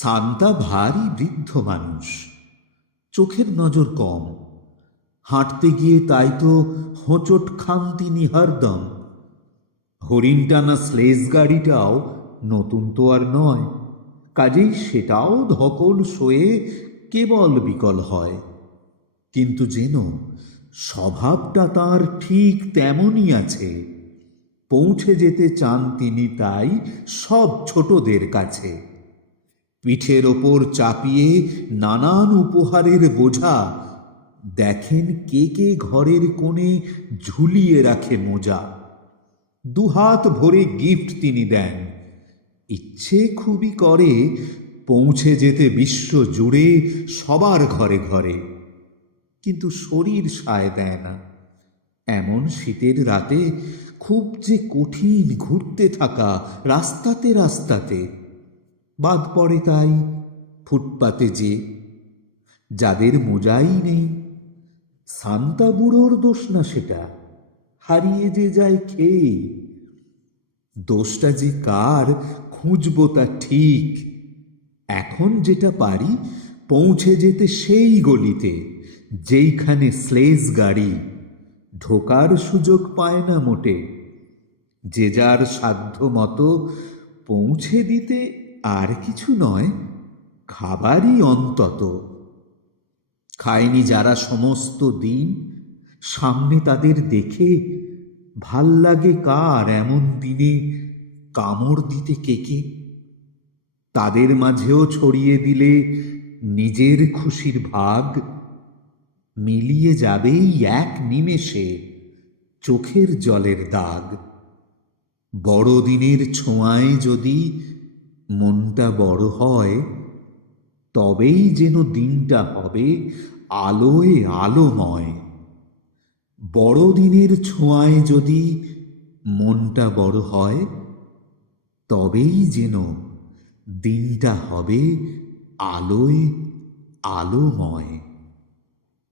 Santa ভারী বৃদ্ধ মানুষ চোখের নজর কম হাঁটতে গিয়ে তাই তো হোঁচট তিনি নিহারদম হরিণ টানা স্লেজ গাড়িটাও নতুন তো আর নয় কাজেই সেটাও ধকল শোয়ে কেবল বিকল হয় কিন্তু যেন স্বভাবটা তার ঠিক তেমনই আছে পৌঁছে যেতে চান তিনি তাই সব ছোটদের কাছে পিঠের ওপর চাপিয়ে নানান উপহারের বোঝা দেখেন কে কে ঘরের কোণে ঝুলিয়ে রাখে মোজা দুহাত ভরে গিফট তিনি দেন ইচ্ছে খুবই করে পৌঁছে যেতে বিশ্ব জুড়ে সবার ঘরে ঘরে কিন্তু শরীর সায় দেয় না এমন শীতের রাতে খুব যে কঠিন ঘুরতে থাকা রাস্তাতে রাস্তাতে বাদ পড়ে তাই ফুটপাতে যে যাদের মোজাই নেই সান্তা বুড়োর দোষ না সেটা হারিয়ে যে যায় খেয়ে দোষটা যে কার খুঁজবো তা ঠিক এখন যেটা পারি পৌঁছে যেতে সেই গলিতে যেইখানে স্লেজ গাড়ি ঢোকার সুযোগ পায় না মোটে যে যার সাধ্য মতো পৌঁছে দিতে আর কিছু নয় খাবারই অন্তত খায়নি যারা সমস্ত দিন সামনে তাদের দেখে ভাল লাগে কার এমন দিনে কামড় দিতে কে কে তাদের মাঝেও ছড়িয়ে দিলে নিজের খুশির ভাগ মিলিয়ে যাবেই এক নিমেষে চোখের জলের দাগ বড়দিনের ছোঁয়ায় যদি মনটা বড় হয় তবেই যেন দিনটা হবে আলোয় আলোময় বড়দিনের ছোঁয়ায় যদি মনটা বড় হয় তবেই যেন দিনটা হবে আলোয় আলোময়